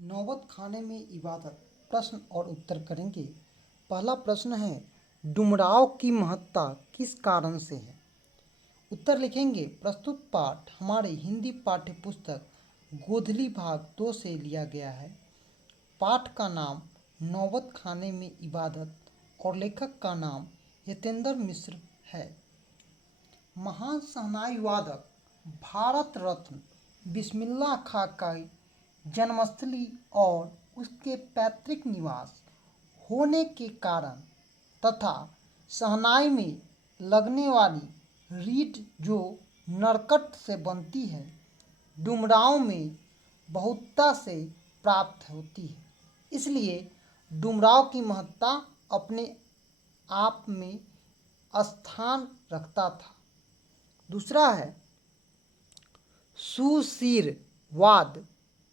नौबत खाने में इबादत प्रश्न और उत्तर करेंगे। पहला प्रश्न है, डुमराव की महत्ता किस कारण से है? उत्तर लिखेंगे। प्रस्तुत पाठ हमारे हिंदी पाठ्य पुस्तक गोधली भाग 2 से लिया गया है। पाठ का नाम नौबत खाने में इबादत और लेखक का नाम यतेंद्र मिश्र है। महान शहनाई वादक भारत रत्न बिस्मिल्लाह खां का जन्मस्थली और उसके पैतृक निवास होने के कारण तथा शहनाई में लगने वाली रीड जो नरकट से बनती है, डुमरांव में बहुलता से प्राप्त होती है। इसलिए डुमरांव की महत्ता अपने आप में स्थान रखता था। दूसरा है, सुशिरवाद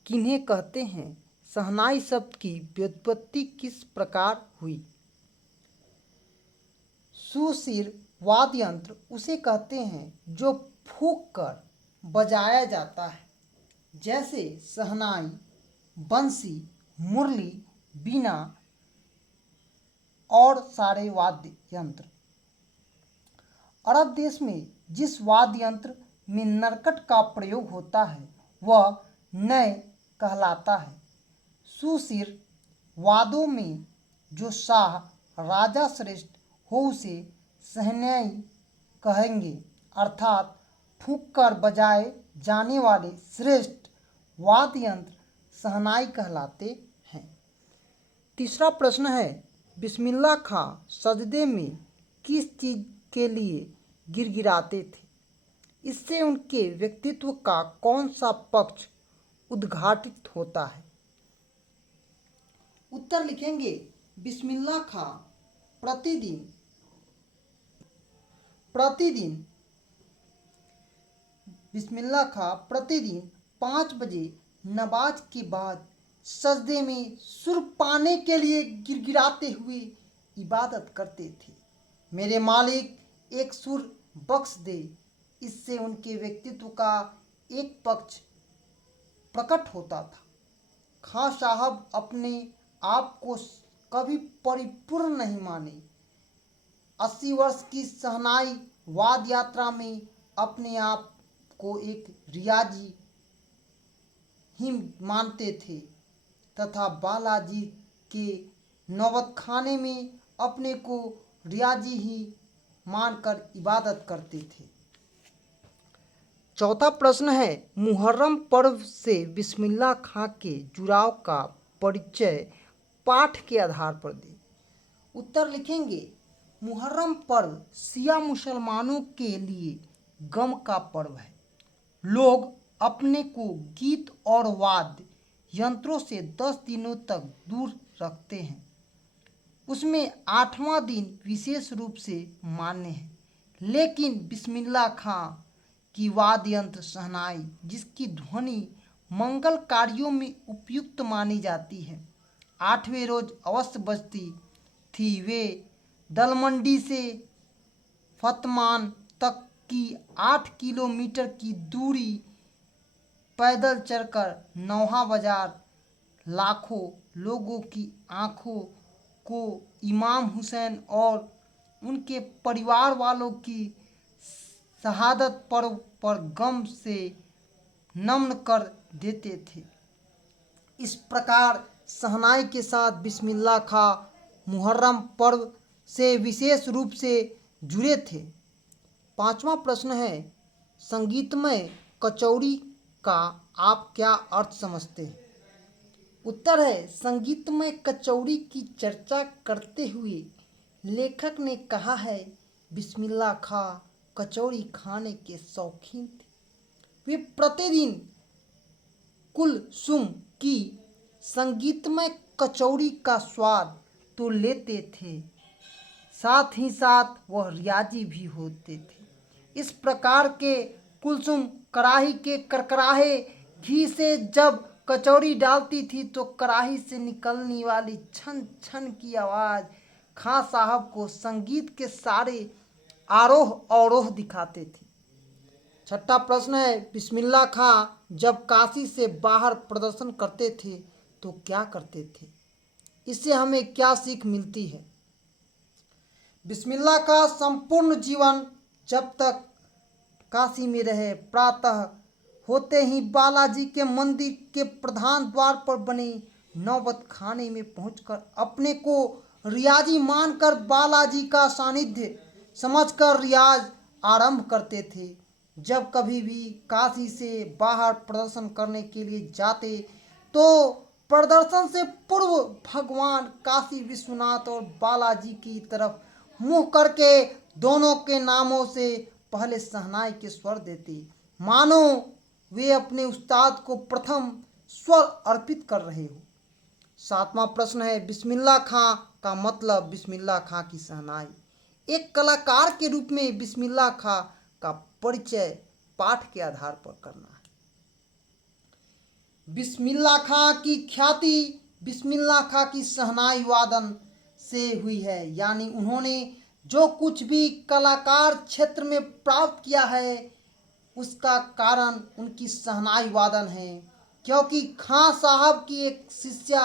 किन्हें कहते हैं? शहनाई शब्द की व्युत्पत्ति किस प्रकार हुई? सुशिर वाद्य यंत्र उसे कहते हैं जो फूंक कर बजाया जाता है, जैसे शहनाई, बंसी, मुरली, बीना और सारे वाद्य यंत्र। अरब देश में जिस वाद्य यंत्र में नरकट का प्रयोग होता है वह नय कहलाता है। सुशिर वादों में जो शाह राजा श्रेष्ठ हो उसे शहनाई कहेंगे, अर्थात फूंक कर बजाए जाने वाले श्रेष्ठ वाद्य यंत्र शहनाई कहलाते हैं। तीसरा प्रश्न है, बिस्मिल्लाह खां सजदे में किस चीज़ के लिए गिड़गिड़ाते थे? इससे उनके व्यक्तित्व का कौन सा पक्ष उद्घाटित होता है? उत्तर लिखेंगे। बिस्मिल्लाह खां प्रतिदिन 5 बजे नमाज के बाद सजदे में सुर पाने के लिए गिड़गिड़ाते हुए इबादत करते थे। मेरे मालिक एक सुर बख्श दे। इससे उनके व्यक्तित्व का एक पक्ष प्रकट होता था। खां साहब अपने आप को कभी परिपूर्ण नहीं माने। 80 वर्ष की शहनाई वाद यात्रा में अपने आप को एक रियाजी ही मानते थे तथा बालाजी के नौबत खाने में अपने को रियाजी ही मानकर इबादत करते थे। चौथा प्रश्न है, मुहर्रम पर्व से बिस्मिल्लाह खां के जुड़ाव का परिचय पाठ के आधार पर दें। उत्तर लिखेंगे। मुहर्रम पर्व शिया मुसलमानों के लिए गम का पर्व है। लोग अपने को गीत और वाद्य यंत्रों से 10 दिनों तक दूर रखते हैं। उसमें 8वां दिन विशेष रूप से मान्य है। लेकिन बिस्मिल्लाह खां की वाद्य यंत्र शहनाई, जिसकी ध्वनि मंगल कार्यों में उपयुक्त मानी जाती है, 8वें रोज अवश्य बजती थी। वे दलमंडी से फतमान तक की 8 किलोमीटर की दूरी पैदल चलकर नौहा बाजार लाखों लोगों की आंखों को इमाम हुसैन और उनके परिवार वालों की शहादत पर्व पर गम से नम्न कर देते थे। इस प्रकार शहनाई के साथ बिस्मिल्लाह खां मुहर्रम पर्व से विशेष रूप से जुड़े थे। 5वां प्रश्न है, संगीतमय कचौड़ी का आप क्या अर्थ समझते हैं? उत्तर है, संगीतमय कचौड़ी की चर्चा करते हुए लेखक ने कहा है, बिस्मिल्लाह खां कचौड़ी खाने के शौकीन थे। वे प्रतिदिन कुलसुम की संगीतमय कचौड़ी का स्वाद तो लेते थे, साथ ही साथ वह रियाजी भी होते थे। इस प्रकार के कुलसुम कड़ाही के करकराहे घी से जब कचौड़ी डालती थी तो कड़ाही से निकलने वाली छन छन की आवाज़ खां साहब को संगीत के सारे आरोह अवरोह दिखाते थे। छठा प्रश्न है, बिस्मिल्लाह खां जब काशी से बाहर प्रदर्शन करते थे तो क्या करते थे? इससे हमें क्या सीख मिलती है? बिस्मिल्लाह का संपूर्ण जीवन जब तक काशी में रहे, प्रातः होते ही बालाजी के मंदिर के प्रधान द्वार पर बने नौबत खाने में पहुंचकर अपने को रियाजी मानकर बालाजी का सानिध्य समझकर रियाज आरंभ करते थे। जब कभी भी काशी से बाहर प्रदर्शन करने के लिए जाते तो प्रदर्शन से पूर्व भगवान काशी विश्वनाथ और बालाजी की तरफ मुंह करके दोनों के नामों से पहले शहनाई के स्वर देते, मानो वे अपने उस्ताद को प्रथम स्वर अर्पित कर रहे हो। सातवां प्रश्न है, बिस्मिल्लाह खां का मतलब बिस्मिल्लाह खां की शहनाई। एक कलाकार के रूप में बिस्मिल्लाह खां का परिचय पाठ के आधार पर करना है। बिस्मिल्लाह खां की ख्याति बिस्मिल्लाह खां की शहनाई वादन से हुई है, यानी उन्होंने जो कुछ भी कलाकार क्षेत्र में प्राप्त किया है उसका कारण उनकी शहनाई वादन है। क्योंकि खां साहब की एक शिष्या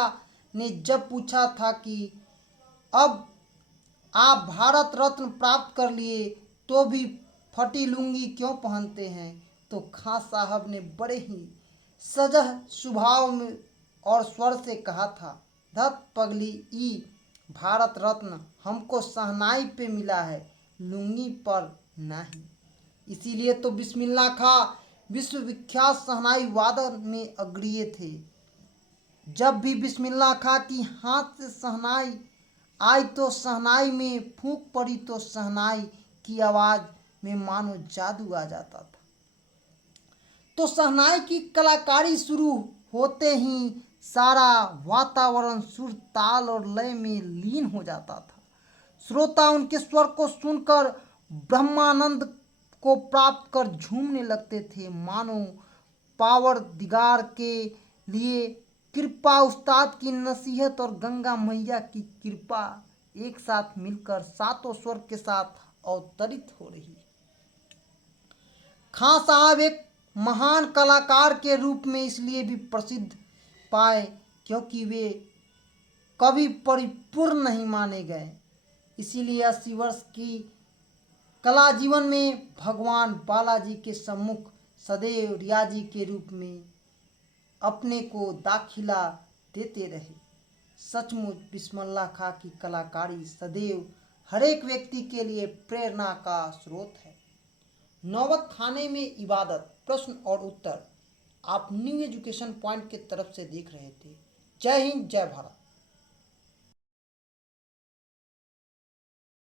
ने जब पूछा था कि अब आप भारत रत्न प्राप्त कर लिए तो भी फटी लुंगी क्यों पहनते हैं, तो खां साहब ने बड़े ही सजह स्वभाव में और स्वर से कहा था, धत पगली ई भारत रत्न हमको शहनाई पे मिला है, लुंगी पर नहीं। इसीलिए तो बिस्मिल्लाह खां विश्वविख्यात शहनाई वादन में अग्रणीय थे। जब भी बिस्मिल्लाह खां की हाथ से शहनाई आई तो शहनाई में फूंक पड़ी तो शहनाई की आवाज़ में मानो जादू आ जाता था। तो शहनाई की कलाकारी शुरू होते ही सारा वातावरण सुर ताल और लय में लीन हो जाता था। श्रोता उनके स्वर को सुनकर ब्रह्मानंद को प्राप्त कर झूमने लगते थे, मानो पावर दिगार के लिए कृपा, उस्ताद की नसीहत और गंगा मैया की कृपा एक साथ मिलकर सातों स्वर के साथ अवतरित हो रही है। खां साहब एक महान कलाकार के रूप में इसलिए भी प्रसिद्ध पाए क्योंकि वे कभी परिपूर्ण नहीं माने गए। इसीलिए 80 वर्ष की कला जीवन में भगवान बालाजी के सम्मुख सदैव रियाजी के रूप में अपने को दाखिला देते रहे। सचमुच बिस्मिल्लाह खां की कलाकारी सदैव हर एक व्यक्ति के लिए प्रेरणा का स्रोत है। नौबत खाने में इबादत, प्रश्न और उत्तर आप न्यू एजुकेशन पॉइंट के तरफ से देख रहे थे। जय हिंद, जय भारत।